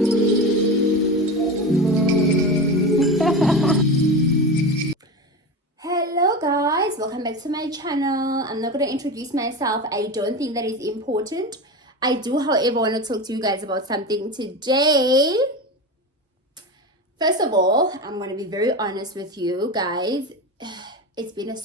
Hello guys, welcome back to my channel. I'm not going to introduce myself. I don't think that is important. I do, however, want to talk to you guys about something today. First of all, I'm going to be very honest with you guys. It's been a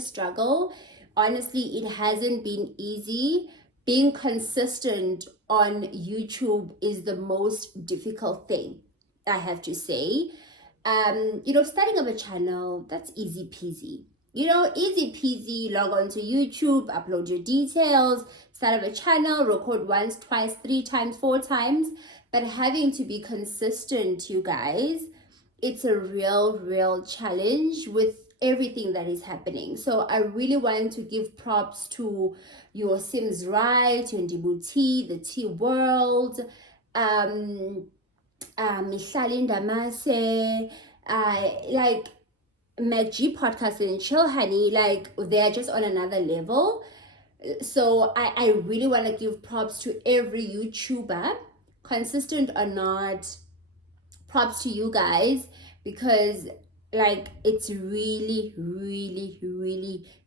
struggle. Honestly, it hasn't been easy. Being consistent on YouTube is the most difficult thing, I have to say. Starting up a channel, that's easy peasy. Easy peasy, log on to YouTube, upload your details, start up a channel, record once, twice, 3 times, 4 times. But having to be consistent, you guys, it's a real challenge with everything that is happening. So I really want to give props to your Sims Right, your Ndibuti, the T World, Mihlali Ndamase, like MacG podcast and Chill Honey, like they're just on another level. So I really want to give props to every YouTuber, consistent or not. Props to you guys, because like it's really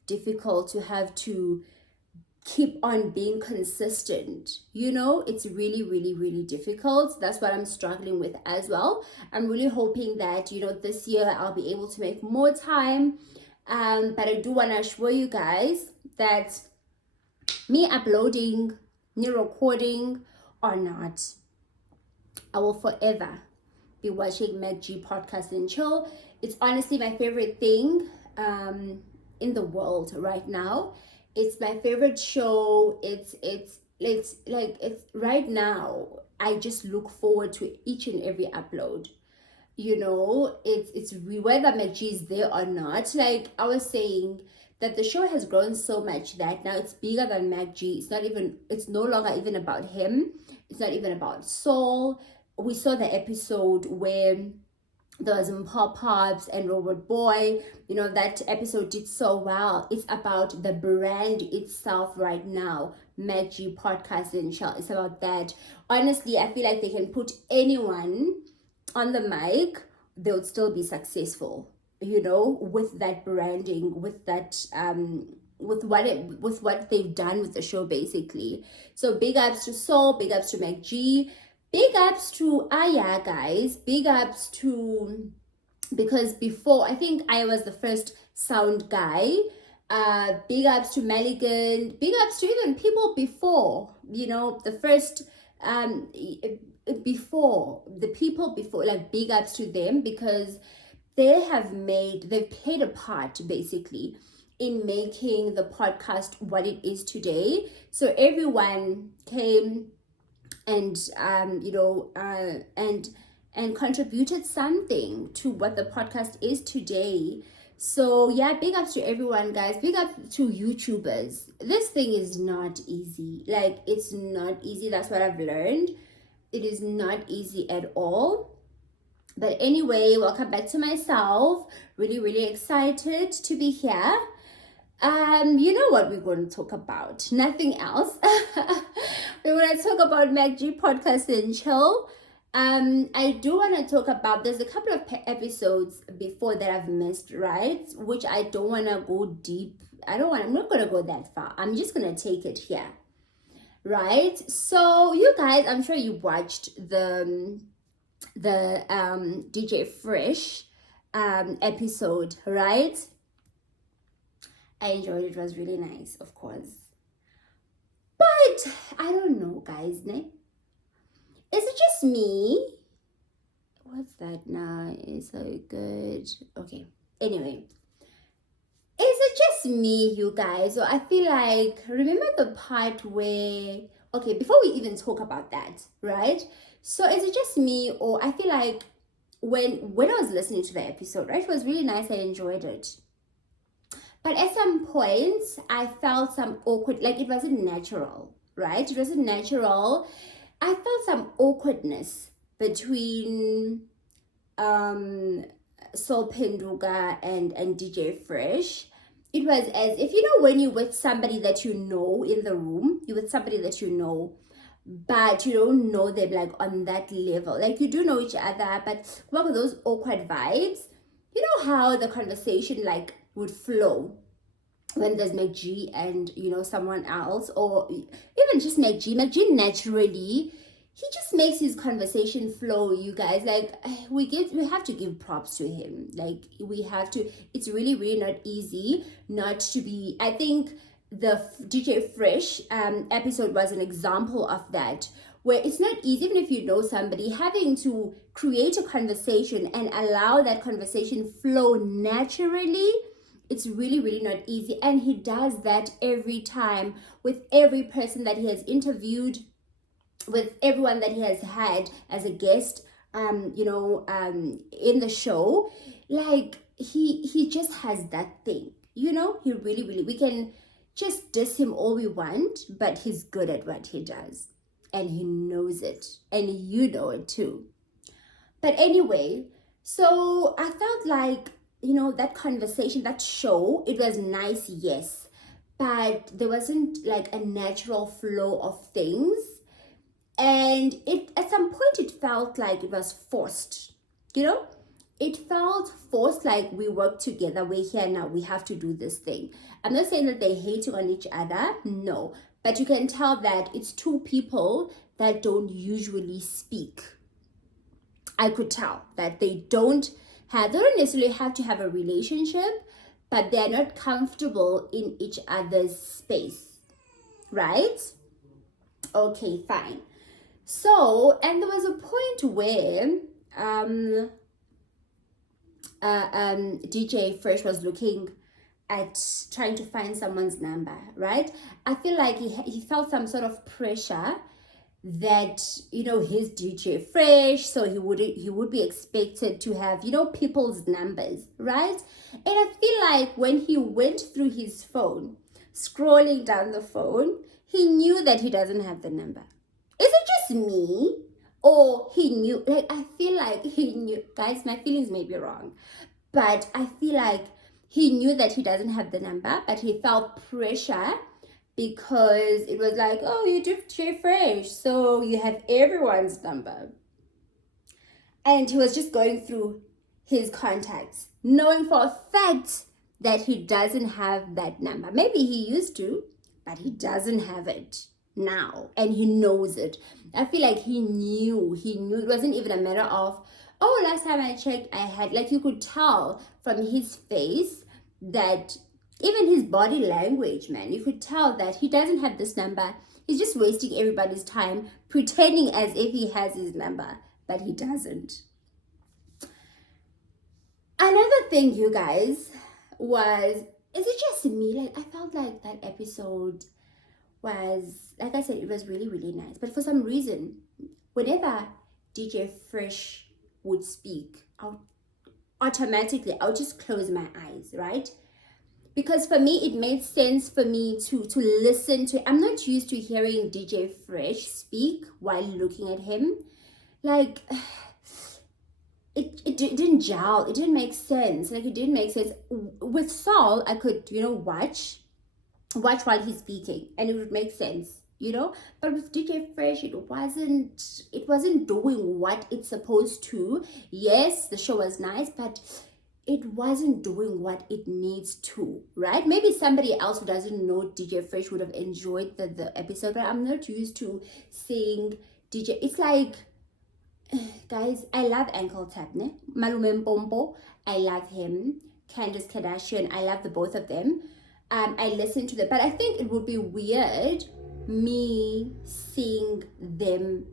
difficult to have to keep on being consistent. It's really difficult. That's what I'm struggling with as well. I'm really hoping that this year I'll be able to make more time, but I do want to assure you guys that me uploading, me recording or not, I will forever be watching MacG podcast and chill. It's honestly my favorite thing in the world right now. It's my favorite show. It's right now. I just look forward to each and every upload. It's whether MacG is there or not. Like I was saying, that the show has grown so much that now it's bigger than MacG. It's no longer even about him. It's not even about Saul. We saw the episode where there was Pop-Ups and Robot Boy. That episode did so well. It's about the brand itself right now. MacG podcast and Shell. It's about that. Honestly, I feel like they can put anyone on the mic, they would still be successful. With that branding, with that with what they've done with the show, basically. So big ups to Saul, big ups to MacG. Big ups to Aya, guys. Big ups to, because before, I think I was the first sound guy. Big ups to Mulligan. Big ups to even people before, the first, before, the people before, like big ups to them, because they've played a part, basically, in making the podcast what it is today. So everyone came and and contributed something to what the podcast is today. So yeah, big ups to everyone, guys. Big up to YouTubers. This thing is not easy. Like, it's not easy. That's what I've learned. It is not easy at all. But anyway, welcome back to myself. Really excited to be here. You know what we're going to talk about? Nothing else. We're going to talk about MacG podcast and chill. I do want to talk about, there's a couple of episodes before that I've missed, right? Which I don't want to go deep. I'm not going to go that far. I'm just going to take it here, right? So you guys, I'm sure you watched the DJ Fresh episode, right? I enjoyed it. It was really nice, of course. But I don't know, guys, ne? Is it just me? What's that now? It's so good. Okay. Anyway. Is it just me, you guys? Or I feel like, remember the part where, okay, before we even talk about that, right? So is it just me, or I feel like when I was listening to the episode, right, it was really nice. I enjoyed it. But at some points, I felt some awkward, like it wasn't natural, right? It wasn't natural. I felt some awkwardness between Saul Penduga and DJ Fresh. It was as if, when you're with somebody that you know in the room, you're with somebody that you know, but you don't know them like on that level. Like you do know each other, but what were those awkward vibes? You know how the conversation like would flow when there's MacG and someone else, or even just MacG. MacG naturally, he just makes his conversation flow, you guys. Like we have to give props to him. Like we have to. It's really, really not easy not to be. I think the DJ Fresh episode was an example of that, where it's not easy, even if you know somebody, having to create a conversation and allow that conversation flow naturally. It's really, really not easy. And he does that every time with every person that he has interviewed, with everyone that he has had as a guest, in the show. Like he just has that thing, he really, really, we can just diss him all we want, but he's good at what he does. And he knows it. And you know it too. But anyway, so I felt like, that conversation, that show, it was nice, yes. But there wasn't like a natural flow of things. And at some point it felt like it was forced, It felt forced, like we work together, we're here now, we have to do this thing. I'm not saying that they're hating on each other, no. But you can tell that it's two people that don't usually speak. I could tell that they don't necessarily have to have a relationship, but they're not comfortable in each other's space, right? Okay, fine. So, and there was a point where DJ Fresh was looking at trying to find someone's number, right? I feel like he felt some sort of pressure that he's DJ Fresh, so he would be expected to have people's numbers, right? And I feel like when he went through his phone, scrolling down the phone, he knew that he doesn't have the number. Is it just me? Or he knew? Like, I feel like he knew. Guys, my feelings may be wrong, but I feel like he knew that he doesn't have the number, but he felt pressure because it was like, oh, you DJ Fresh, so you have everyone's number. And he was just going through his contacts, knowing for a fact that he doesn't have that number. Maybe he used to, but he doesn't have it now, and he knows it. I feel like he knew. It wasn't even a matter of, oh, last time I checked, I had, like, you could tell from his face that, even his body language, man, you could tell that he doesn't have this number. He's just wasting everybody's time pretending as if he has his number, but he doesn't. Another thing, you guys, was, is it just me? Like, I felt like that episode was, like I said, it was really, really nice. But for some reason, whenever DJ Fresh would speak, I'll just close my eyes, right? Because for me, it made sense for me to listen to. I'm not used to hearing DJ Fresh speak while looking at him. Like, it didn't gel. It didn't make sense. Like, it didn't make sense. With Saul, I could, watch while he's speaking, and it would make sense, But with DJ Fresh, it wasn't doing what it's supposed to. Yes, the show was nice, but it wasn't doing what it needs to, right? Maybe somebody else who doesn't know DJ Fresh would have enjoyed the episode, but I'm not used to seeing DJ. It's like, guys, I love Ankle Tap, ne? Malume Mpompo, I love him. Candice Kardashian, I love the both of them. I listen to them, but I think it would be weird me seeing them,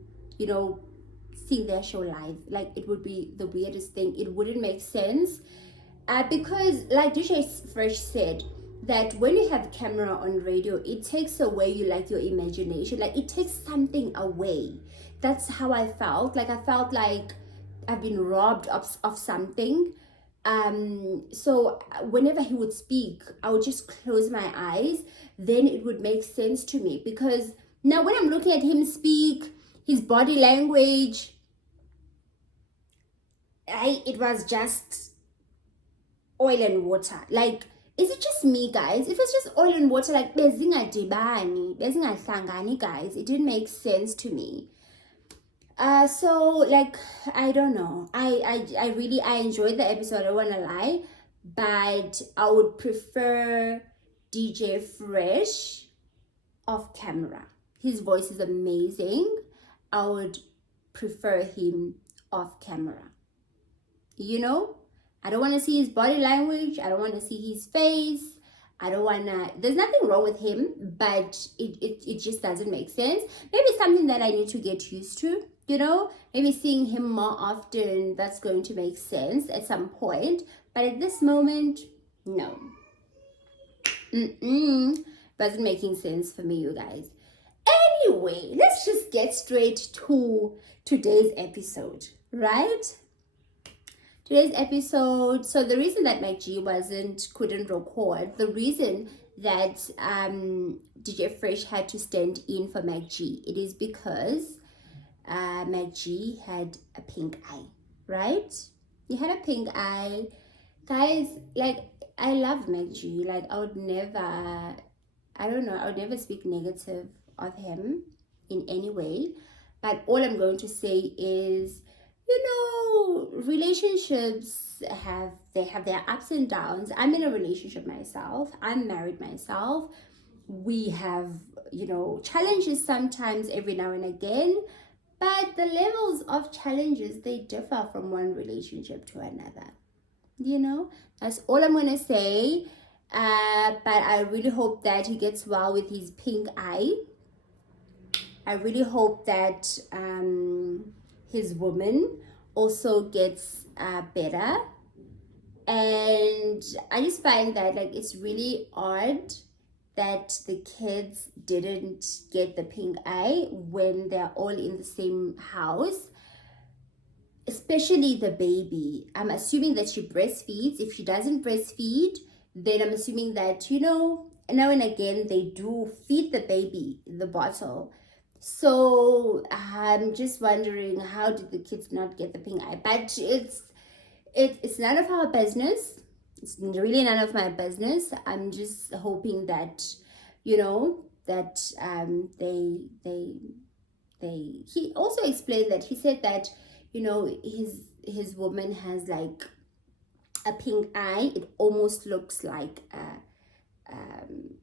seeing their show live. Like, it would be the weirdest thing. It wouldn't make sense. Because, like DJ Fresh said, that when you have camera on radio, it takes away your imagination. Like, it takes something away. That's how I felt. Like, I felt like I've been robbed of something. So whenever he would speak, I would just close my eyes. Then it would make sense to me. Because now when I'm looking at him speak, his body language, it was just oil and water. Like, is it just me, guys? It was just oil and water, like bezingahlangani, guys. It didn't make sense to me. So like, I don't know. I really enjoyed the episode, I don't wanna lie. But I would prefer DJ Fresh off camera. His voice is amazing. I would prefer him off camera. You know? I don't want to see his body language. I don't want to see his face. I don't want to... There's nothing wrong with him, but it just doesn't make sense. Maybe something that I need to get used to, you know? Maybe seeing him more often, that's going to make sense at some point. But at this moment, no. Wasn't making sense for me, you guys. Anyway, let's just get straight to today's episode, right? Today's episode, so the reason that MacG couldn't record, the reason that DJ Fresh had to stand in for MacG, it is because MacG had a pink eye, right? He had a pink eye. Guys, like, I love MacG. Like, I would never speak negative of him in any way. But all I'm going to say is, you know, relationships have their ups and downs. I'm in a relationship myself. I'm married myself. We have, you know, challenges sometimes every now and again. But the levels of challenges, they differ from one relationship to another. You know, that's all I'm going to say. But I really hope that he gets well with his pink eye. I really hope that his woman also gets better. And I just find that, like, it's really odd that the kids didn't get the pink eye when they're all in the same house, especially the baby. I'm assuming that she breastfeeds. If she doesn't breastfeed, then I'm assuming that, you know, now and again they do feed the baby the bottle. So I'm just wondering, how did the kids not get the pink eye? But it's none of our business. It's really none of my business. I'm just hoping that, you know, that he also explained that, he said that, you know, his woman has like a pink eye. It almost looks like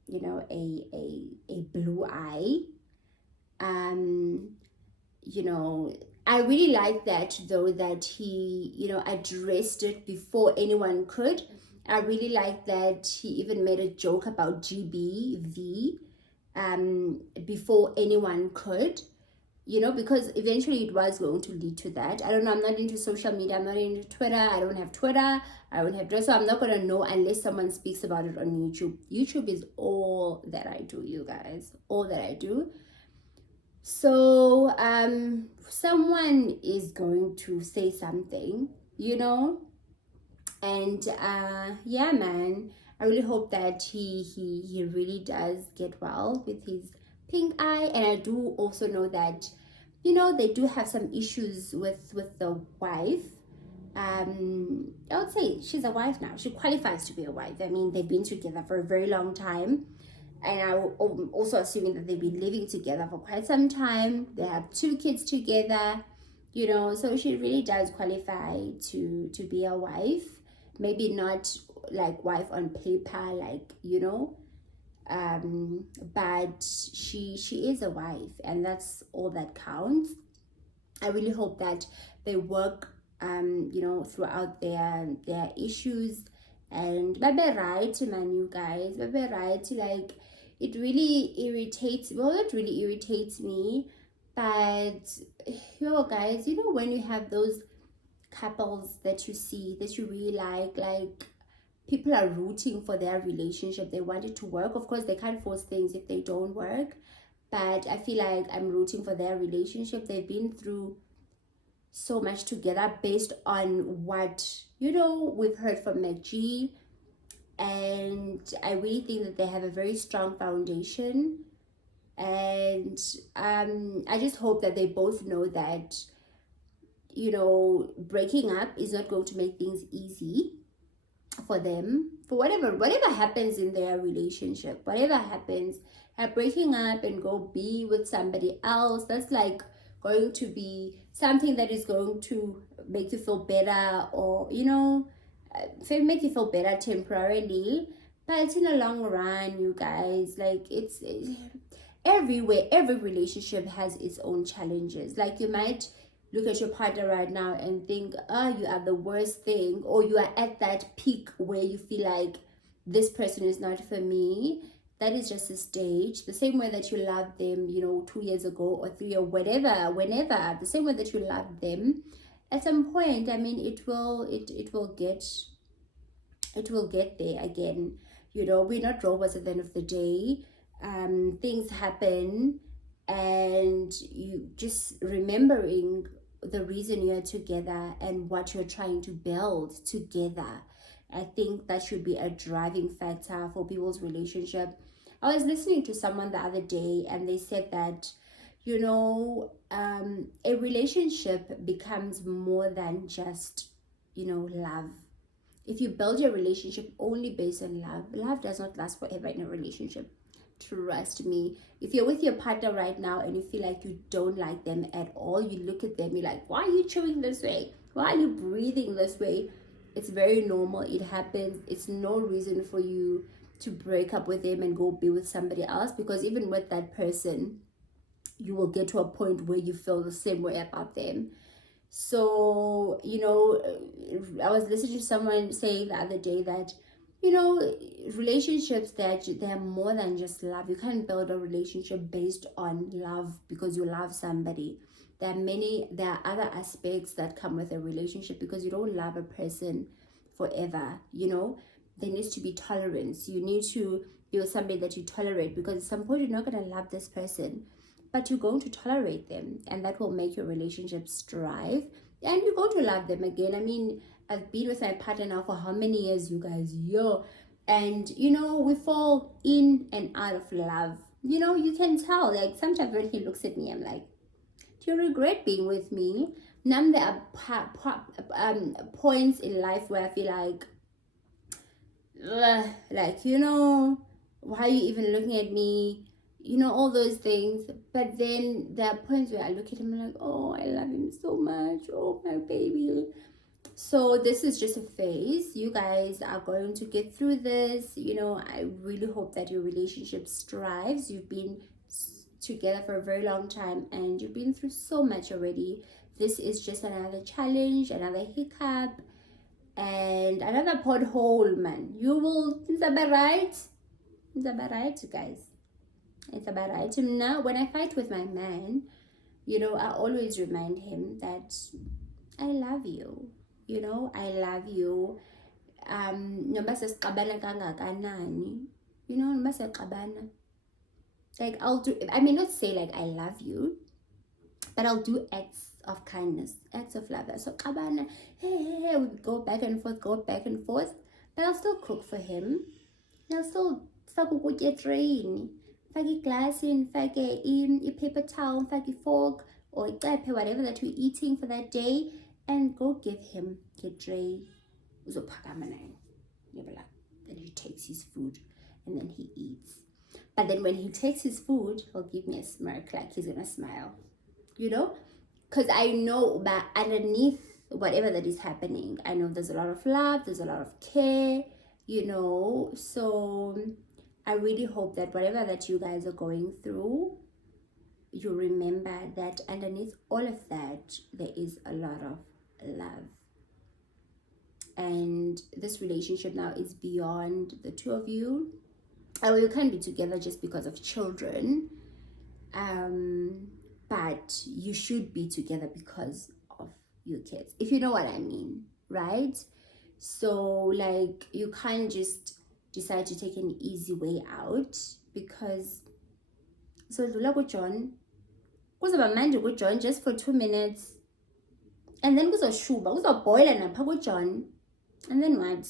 you know, a blue eye. You know, I really like that though, that he, you know, addressed it before anyone could. I really like that he even made a joke about GBV before anyone could, you know, because eventually it was going to lead to that. I don't know, I'm not into social media, I'm not into Twitter, I don't have Twitter, I don't have Twitter, so I'm not going to know unless someone speaks about it on YouTube. YouTube is all that I do, you guys, all that I do. So someone is going to say something, you know, and yeah, man, I really hope that he really does get well with his pink eye. And I do also know that, you know, they do have some issues with the wife. I would say she's a wife now. She qualifies to be a wife. I mean, they've been together for a very long time. And I'm also assuming that they've been living together for quite some time. They have 2 kids together, you know, so she really does qualify to be a wife. Maybe not like wife on paper, like, you know, but she is a wife, and that's all that counts. I really hope that they work, you know, throughout their issues. And babe right, man, you guys, babe right, like, it really irritates, well, not really irritates me, but yo guys, you know, when you have those couples that you see that you really like people are rooting for their relationship, they want it to work. Of course, they can't force things if they don't work, but I feel like I'm rooting for their relationship. They've been through so much together based on what, you know, we've heard from MacG. And I really think that they have a very strong foundation. And I just hope that they both know that, you know, breaking up is not going to make things easy. for them, for whatever happens in their relationship, whatever happens, breaking up and go be with somebody else, that's like going to be something that is going to make you feel better, or make you feel better temporarily, but in the long run, you guys, like it's everywhere, every relationship has its own challenges. Like you might look at your partner right now and think, oh, you are the worst thing, or you are at that peak where you feel like this person is not for me. That is just a stage. The same way that you loved them, 2 years ago or 3 or whatever, whenever, the same way that you loved them, at some point, I mean, it will get there again. We're not robots at the end of the day. Things happen, and you just remembering the reason you're together and what you're trying to build together. I think that should be a driving factor for people's relationship. I was listening to someone the other day, and they said that a relationship becomes more than just love. If you build your relationship only based on love does not last forever in a relationship. Trust me. If you're with your partner right now and you feel like you don't like them at all, you look at them, you're like, why are you chewing this way? Why are you breathing this way? It's very normal. It happens. It's no reason for you to break up with them and go be with somebody else, because even with that person, you will get to a point where you feel the same way about them. So, I was listening to someone saying the other day that, relationships, that they're more than just love. You can't build a relationship based on love because you love somebody. There are other aspects that come with a relationship, because you don't love a person forever. There needs to be tolerance. You need to be with somebody that you tolerate, because at some point you're not going to love this person, but you're going to tolerate them, and that will make your relationship strive, and you're going to love them again. I mean, I've been with my partner now for how many years, you guys? And we fall in and out of love. You can tell, like, sometimes when he looks at me, I'm like, do you regret being with me? Now there are points in life where I feel like, why are you even looking at me? All those things. But then there are points where I look at him and I'm like, oh, I love him so much. Oh, my baby. So this is just a phase. You guys are going to get through this. I really hope that your relationship strives. You've been together for a very long time, and you've been through so much already. This is just another challenge, another hiccup, and another pothole, man. It's about right. It's about right, guys. It's about right. Now, when I fight with my man, I always remind him that I love you. I love you. Noma sesiqabana kangakanani. Noma siyaqabana. Like, I may not say like I love you, but I'll do acts of kindness, acts of love. So qabana, hey, we go back and forth, but I'll still cook for him. I'll still fake ukutya train, fake glass in, fake a paper towel, fake fork or icephe, whatever that we're eating for that day, and go give him a tray. Then he takes his food and then he eats. But then when he takes his food, he'll give me a smirk, like he's gonna smile, because I know that underneath whatever that is happening, I know there's a lot of love, there's a lot of care, so I really hope that whatever that you guys are going through, you remember that underneath all of that, there is a lot of love. And this relationship now is beyond the two of you. You can't be together just because of children, but you should be together because of your kids, if you know what I mean, right? So like, you can't just decide to take an easy way out, because so John kuzaba manje kuJohn just for 2 minutes, and then kuzoshuba boil napha kuJohn, and then what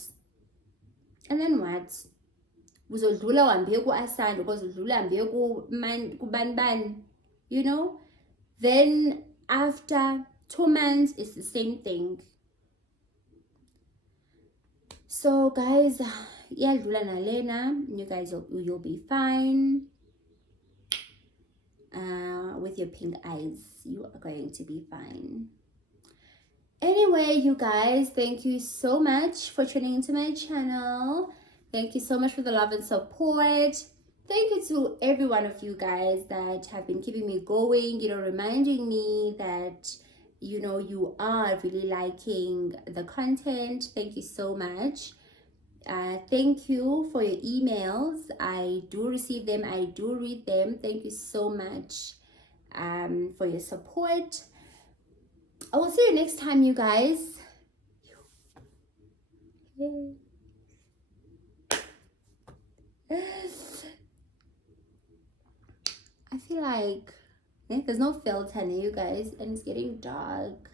uzodlula uhambe ku-Asanda, ukuzodlula uhambe kubani, then after 2 months it's the same thing. So guys, yeah, you guys you'll be fine. With your pink eyes, you are going to be fine. Anyway, you guys, thank you so much for tuning into my channel. Thank you so much for the love and support. Thank you to every one of you guys that have been keeping me going, reminding me that you are really liking the content. Thank you so much. Thank you for your emails. I do receive them, I do read them. Thank you so much for your support. I will see you next time, you guys. I feel like there's no filter in you guys, and it's getting dark.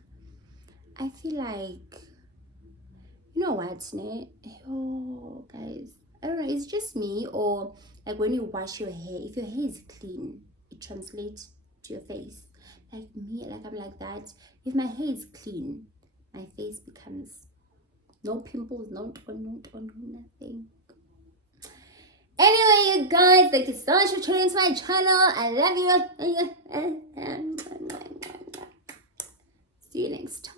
I feel like, you know what, oh guys, I don't know, it's just me, or like when you wash your hair, if your hair is clean, it translates to your face. Like me, like I'm like that. If my hair is clean, my face becomes no pimples, no nothing. Anyway, you guys, thank you so much for tuning into my channel. I love you. See you next time.